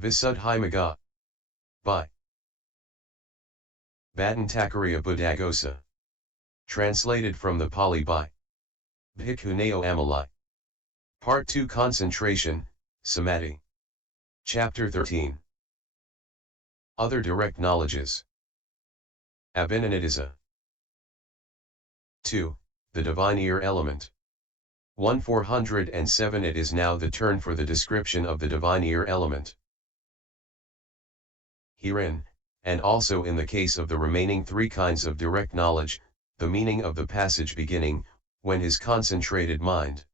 Visuddhimagga. By Bhattantakariya Buddhaghosa. Translated from the Pali by Bhikkhu Naoamoli. Part 2 Concentration, Samadhi. Chapter 13. Other direct knowledges. Abhinanidisa. 2. The divine ear element. 1407. It is now the turn for the description of the divine ear element. Herein, and also in the case of the remaining three kinds of direct knowledge, the meaning of the passage beginning, when his concentrated mind.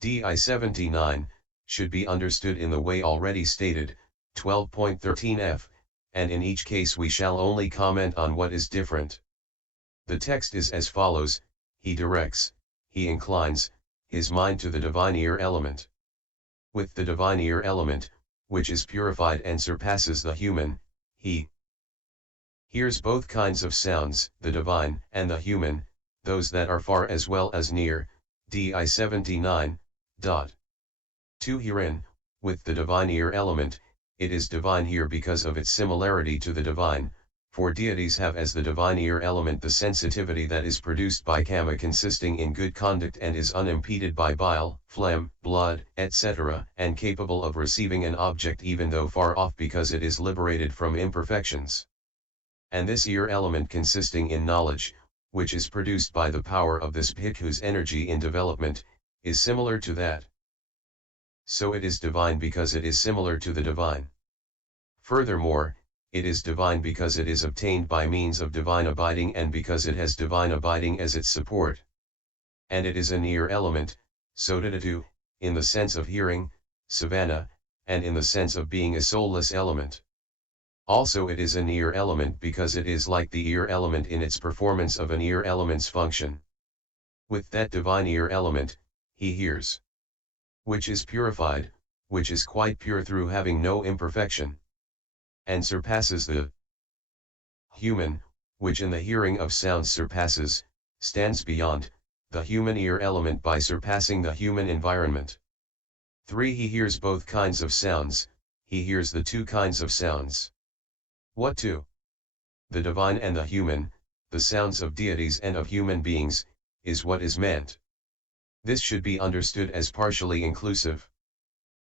Di 79, should be understood in the way already stated, 12.13f, and in each case we shall only comment on what is different. The text is as follows: he directs, he inclines, his mind to the divine ear element. With the divine ear element, which is purified and surpasses the human, he hears both kinds of sounds, the divine and the human, those that are far as well as near. Di 79. 2. Herein, with the divine ear element, it is divine here because of its similarity to the divine, for deities have as the divine ear element the sensitivity that is produced by kamma consisting in good conduct and is unimpeded by bile, phlegm, blood, etc., and capable of receiving an object even though far off because it is liberated from imperfections. And this ear element consisting in knowledge, which is produced by the power of this bhikkhu's energy in development, is similar to that. So it is divine because it is similar to the divine. Furthermore, it is divine because it is obtained by means of divine abiding and because it has divine abiding as its support. And it is an ear element, sota-dhatu, in the sense of hearing, savana, and in the sense of being a soulless element. Also it is an ear element because it is like the ear element in its performance of an ear element's function. With that divine ear element, he hears, which is purified, which is quite pure through having no imperfection, and surpasses the human, which in the hearing of sounds surpasses, stands beyond, the human ear element by surpassing the human environment. 3. He hears both kinds of sounds, he hears the two kinds of sounds. What two? The divine and the human, the sounds of deities and of human beings, is what is meant. This should be understood as partially inclusive.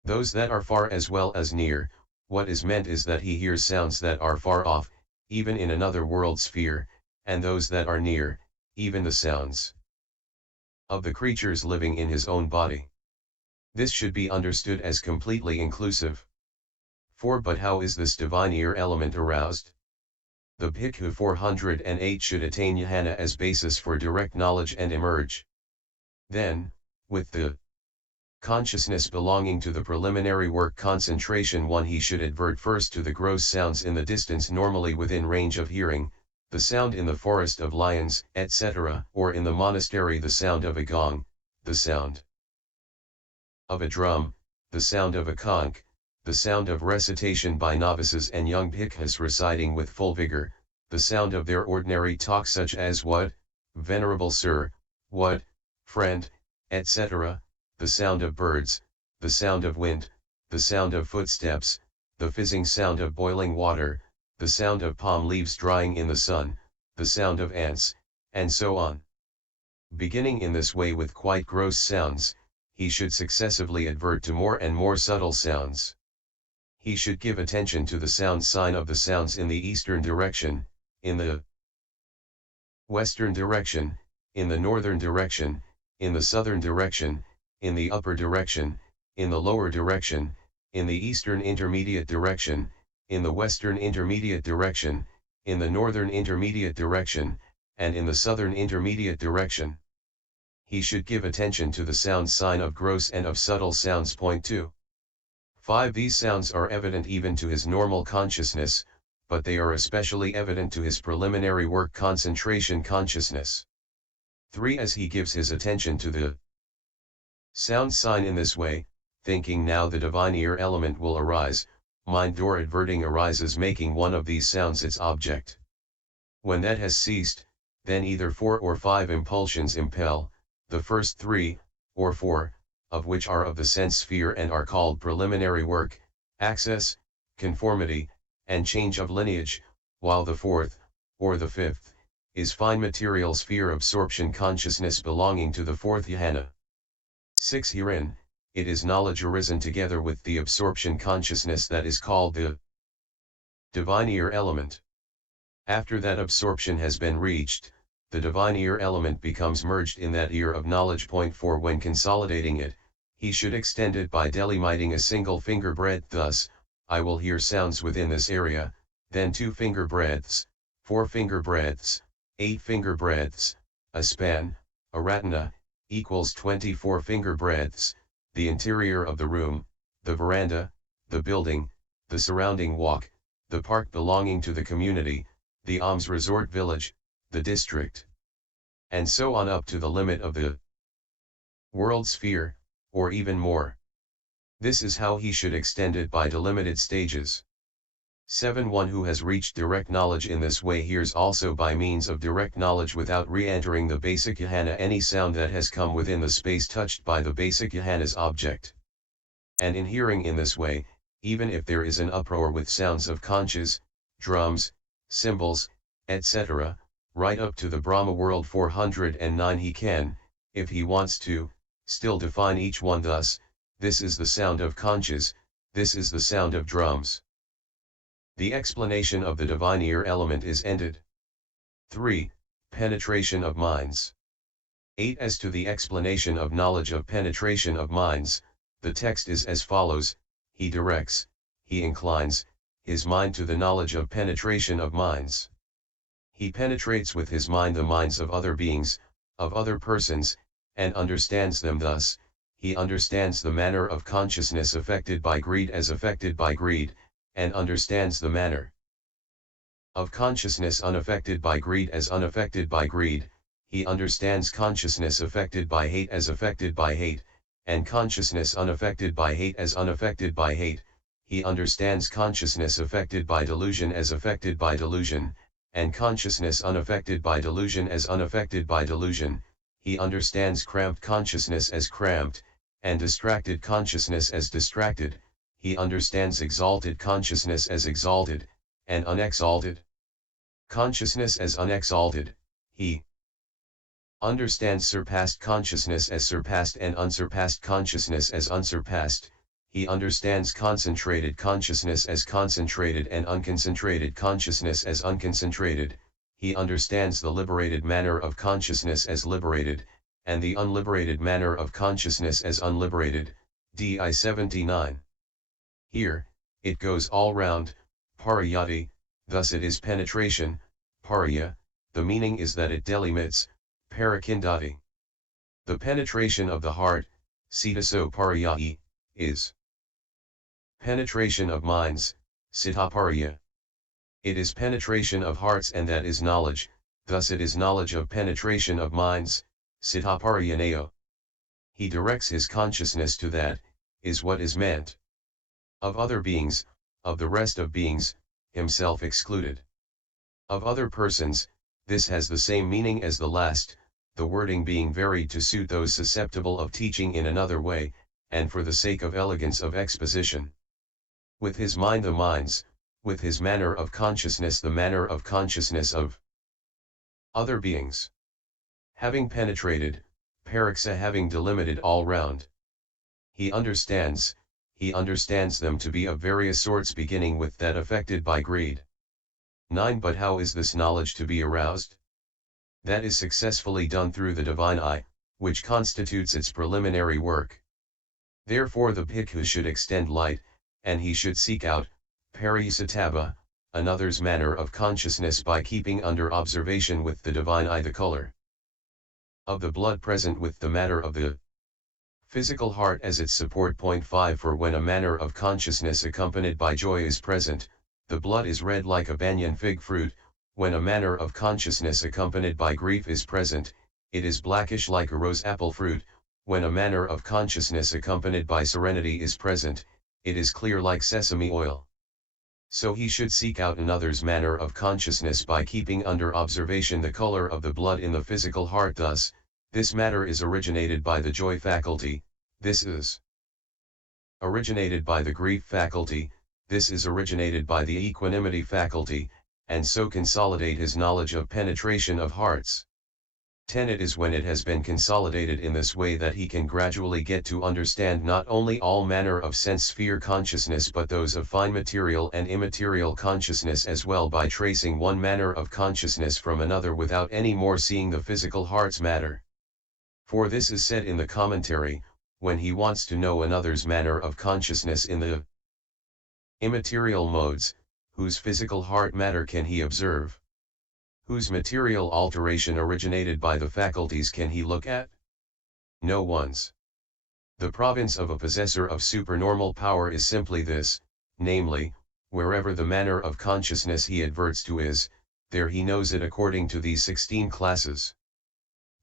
Those that are far as well as near, what is meant is that he hears sounds that are far off, even in another world sphere, and those that are near, even the sounds of the creatures living in his own body. This should be understood as completely inclusive. 4. But how is this divine ear element aroused? The Bhikkhu 408 should attain jhana as basis for direct knowledge and emerge. Then, with the consciousness belonging to the preliminary work concentration 1, he should advert first to the gross sounds in the distance normally within range of hearing, the sound in the forest of lions, etc., or in the monastery the sound of a gong, the sound of a drum, the sound of a conch, the sound of recitation by novices and young bhikkhus reciting with full vigor, the sound of their ordinary talk such as what, venerable sir, what, friend, etc., the sound of birds, the sound of wind, the sound of footsteps, the fizzing sound of boiling water, the sound of palm leaves drying in the sun, the sound of ants, and so on. Beginning in this way with quite gross sounds, he should successively advert to more and more subtle sounds. He should give attention to the sound sign of the sounds in the eastern direction, in the western direction, in the northern direction, in the southern direction, in the upper direction, in the lower direction, in the eastern intermediate direction, in the western intermediate direction, in the northern intermediate direction, and in the southern intermediate direction. He should give attention to the sound sign of gross and of subtle sounds. Point 2. 5. These sounds are evident even to his normal consciousness, but they are especially evident to his preliminary work concentration consciousness. 3. As he gives his attention to the sound sign in this way, thinking now the divine ear element will arise, mind or adverting arises making one of these sounds its object. When that has ceased, then either 4 or 5 impulsions impel, the first 3, or 4, of which are of the sense sphere and are called preliminary work, access, conformity, and change of lineage, while the fourth, or the fifth, is fine material sphere absorption consciousness belonging to the fourth jhana. 6. Herein, it is knowledge arisen together with the absorption consciousness that is called the divine ear element. After that absorption has been reached, the divine ear element becomes merged in that ear of knowledge. Point 4. When consolidating it, he should extend it by delimiting a single finger breadth. Thus, I will hear sounds within this area, then 2 finger breadths, 4 finger breadths, 8 finger breadths, a span, a ratana, equals 24 finger breadths, the interior of the room, the veranda, the building, the surrounding walk, the park belonging to the community, the alms resort village, the district, and so on up to the limit of the world sphere, or even more. This is how he should extend it by delimited stages. 7. One who has reached direct knowledge in this way hears also by means of direct knowledge without re-entering the basic jhana any sound that has come within the space touched by the basic jhana's object. And in hearing in this way, even if there is an uproar with sounds of conches, drums, cymbals, etc., right up to the Brahma world 409, he can, if he wants to, still define each one thus: this is the sound of conches, this is the sound of drums. The explanation of the divine ear element is ended. 3. Penetration of minds. 8. As to the explanation of knowledge of penetration of minds, the text is as follows: he directs, he inclines, his mind to the knowledge of penetration of minds. He penetrates with his mind the minds of other beings, of other persons, and understands them. Thus, he understands the manner of consciousness affected by greed as affected by greed, and understands the manner of consciousness unaffected by greed as unaffected by greed. He understands consciousness affected by hate as affected by hate, and consciousness unaffected by hate as unaffected by hate. He understands consciousness affected by delusion as affected by delusion, and consciousness unaffected by delusion as unaffected by delusion. He understands cramped consciousness as cramped, and distracted consciousness as distracted. He understands exalted consciousness as exalted, and unexalted consciousness as unexalted. He understands surpassed consciousness as surpassed and unsurpassed consciousness as unsurpassed. He understands concentrated consciousness as concentrated and unconcentrated consciousness as unconcentrated. He understands the liberated manner of consciousness as liberated, and the unliberated manner of consciousness as unliberated. Di 79. Here, it goes all round, pariyati, thus it is penetration, pariya, the meaning is that it delimits, parakindati. The penetration of the heart, sitaso pariyai, is penetration of minds, sitapariya. It is penetration of hearts, and that is knowledge, thus it is knowledge of penetration of minds, sitapariyaneo. He directs his consciousness to that, is what is meant. Of other beings, of the rest of beings, himself excluded. Of other persons, this has the same meaning as the last, the wording being varied to suit those susceptible of teaching in another way, and for the sake of elegance of exposition. With his mind the minds, with his manner of consciousness the manner of consciousness of other beings. Having penetrated, paraksa having delimited all round. He understands them to be of various sorts beginning with that affected by greed. 9. But how is this knowledge to be aroused? That is successfully done through the divine eye, which constitutes its preliminary work. Therefore the bhikkhu should extend light, and he should seek out, parisatava, another's manner of consciousness by keeping under observation with the divine eye the color of the blood present with the matter of the physical heart as its support. Point 5. For when a manner of consciousness accompanied by joy is present, the blood is red like a banyan fig fruit. When a manner of consciousness accompanied by grief is present, it is blackish like a rose apple fruit. When a manner of consciousness accompanied by serenity is present, it is clear like sesame oil. So he should seek out another's manner of consciousness by keeping under observation the color of the blood in the physical heart. Thus, this matter is originated by the joy faculty, this is originated by the grief faculty, this is originated by the equanimity faculty, and so consolidate his knowledge of penetration of hearts. 10. It is when it has been consolidated in this way that he can gradually get to understand not only all manner of sense sphere consciousness but those of fine material and immaterial consciousness as well, by tracing one manner of consciousness from another without any more seeing the physical heart's matter. For this is said in the commentary, when he wants to know another's manner of consciousness in the immaterial modes, whose physical heart matter can he observe? Whose material alteration originated by the faculties can he look at? No one's. The province of a possessor of supernormal power is simply this, namely, wherever the manner of consciousness he adverts to is, there he knows it according to these 16 classes.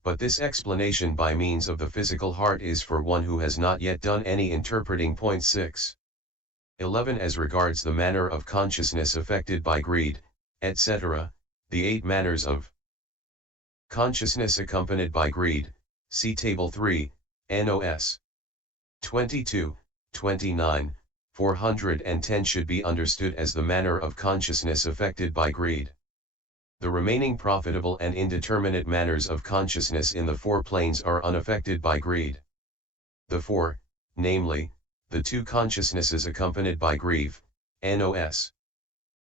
But this explanation by means of the physical heart is for one who has not yet done any interpreting. 6. 11. As regards the manner of consciousness affected by greed, etc., the 8 manners of consciousness accompanied by greed, see Table 3, NOS. 22, 29, 410 should be understood as the manner of consciousness affected by greed. The remaining profitable and indeterminate manners of consciousness in the 4 planes are unaffected by greed. The 4, namely, the 2 consciousnesses accompanied by grief, NOS.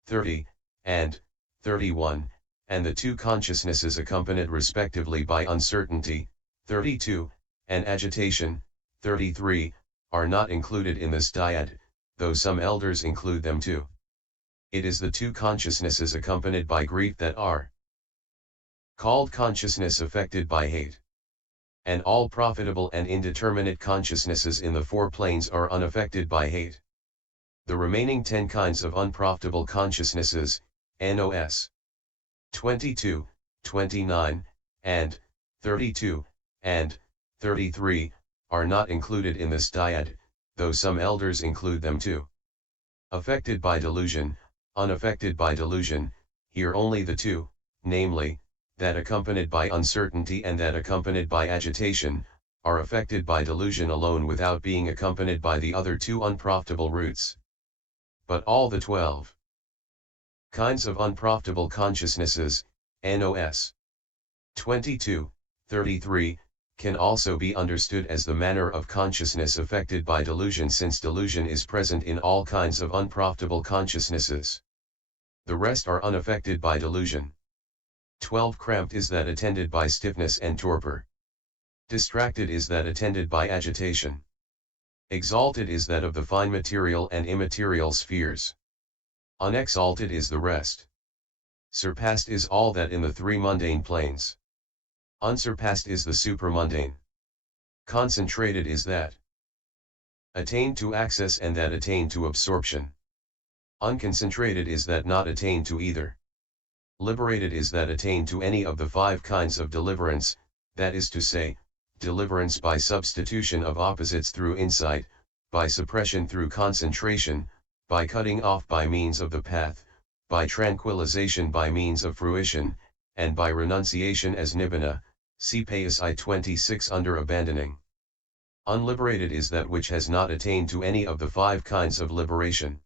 30, and 31, and the 2 consciousnesses accompanied respectively by uncertainty, 32, and agitation, 33, are not included in this dyad, though some elders include them too. It is the 2 consciousnesses accompanied by grief that are called consciousness affected by hate. And all profitable and indeterminate consciousnesses in the 4 planes are unaffected by hate. The remaining 10 kinds of unprofitable consciousnesses, NOS. 22, 29, and 32, and 33, are not included in this dyad, though some elders include them too. Affected by delusion, unaffected by delusion, here only the 2, namely, that accompanied by uncertainty and that accompanied by agitation, are affected by delusion alone without being accompanied by the other 2 unprofitable roots. But all the 12 kinds of unprofitable consciousnesses, NOS. 22, 33, can also be understood as the manner of consciousness affected by delusion, since delusion is present in all kinds of unprofitable consciousnesses. The rest are unaffected by delusion. 12. Cramped is that attended by stiffness and torpor. Distracted is that attended by agitation. Exalted is that of the fine material and immaterial spheres. Unexalted is the rest. Surpassed is all that in the 3 mundane planes. Unsurpassed is the supramundane. Concentrated is that attained to access and that attained to absorption. Unconcentrated is that not attained to either. Liberated is that attained to any of the 5 kinds of deliverance, that is to say, deliverance by substitution of opposites through insight, by suppression through concentration, by cutting off by means of the path, by tranquilization by means of fruition, and by renunciation as nibbana, see Payasi 26 under abandoning. Unliberated is that which has not attained to any of the 5 kinds of liberation.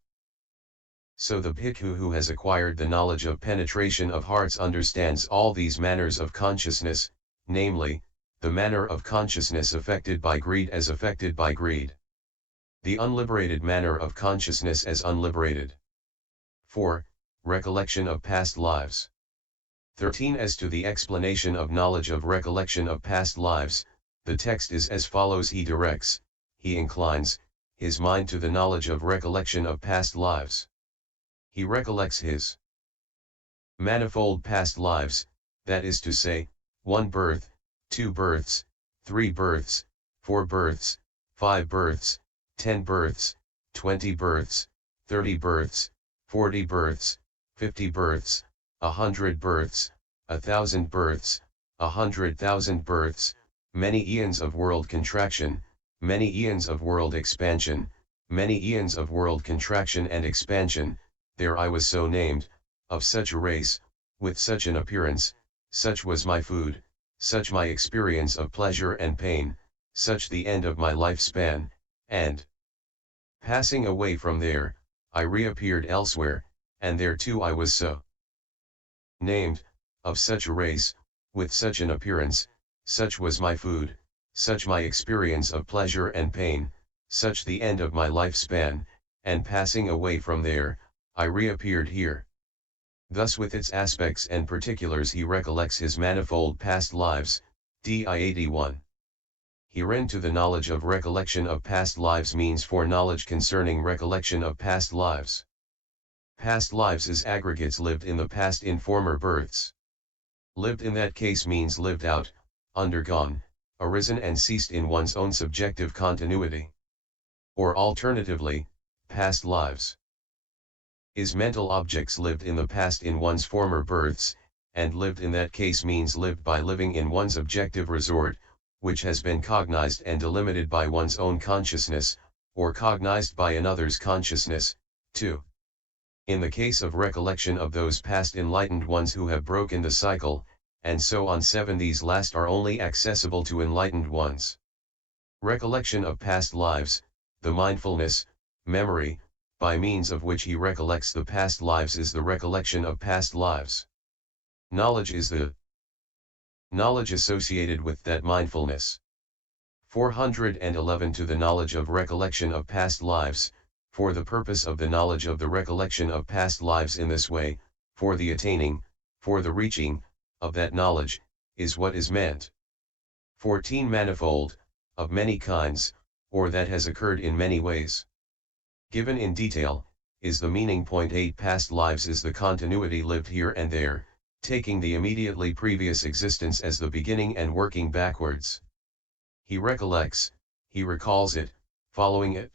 So the Bhikkhu who has acquired the knowledge of penetration of hearts understands all these manners of consciousness, namely, the manner of consciousness affected by greed as affected by greed. The unliberated manner of consciousness as unliberated. 4. Recollection of past lives. 13. As to the explanation of knowledge of recollection of past lives, the text is as follows: he directs, he inclines, his mind to the knowledge of recollection of past lives. He recollects his manifold past lives, that is to say, 1 birth, 2 births, 3 births, 4 births, 5 births, 10 births, 20 births, 30 births, 40 births, 50 births, 100 births, 1,000 births, 100,000 births, many eons of world contraction, many eons of world expansion, many eons of world contraction and expansion. There I was so named, of such a race, with such an appearance, such was my food, such my experience of pleasure and pain, such the end of my lifespan, and passing away from there, I reappeared elsewhere, and there too I was so named, of such a race, with such an appearance, such was my food, such my experience of pleasure and pain, such the end of my lifespan, and passing away from there, I reappeared here. Thus with its aspects and particulars he recollects his manifold past lives, di 81. Herein to the knowledge of recollection of past lives means foreknowledge concerning recollection of past lives. Past lives is aggregates lived in the past in former births. Lived in that case means lived out, undergone, arisen and ceased in one's own subjective continuity. Or alternatively, past lives is mental objects lived in the past in one's former births, and lived in that case means lived by living in one's objective resort, which has been cognized and delimited by one's own consciousness, or cognized by another's consciousness, too. In the case of recollection of those past enlightened ones who have broken the cycle, and so on 7, these last are only accessible to enlightened ones. Recollection of past lives, the mindfulness, memory, by means of which he recollects the past lives is the recollection of past lives. Knowledge is the knowledge associated with that mindfulness. 411 To the knowledge of recollection of past lives, for the purpose of the knowledge of the recollection of past lives in this way, for the attaining, for the reaching, of that knowledge, is what is meant. 14 Manifold, of many kinds, or that has occurred in many ways. Given in detail, is the meaning. 8 Past lives is the continuity lived here and there, taking the immediately previous existence as the beginning and working backwards. He recollects, he recalls it, following it.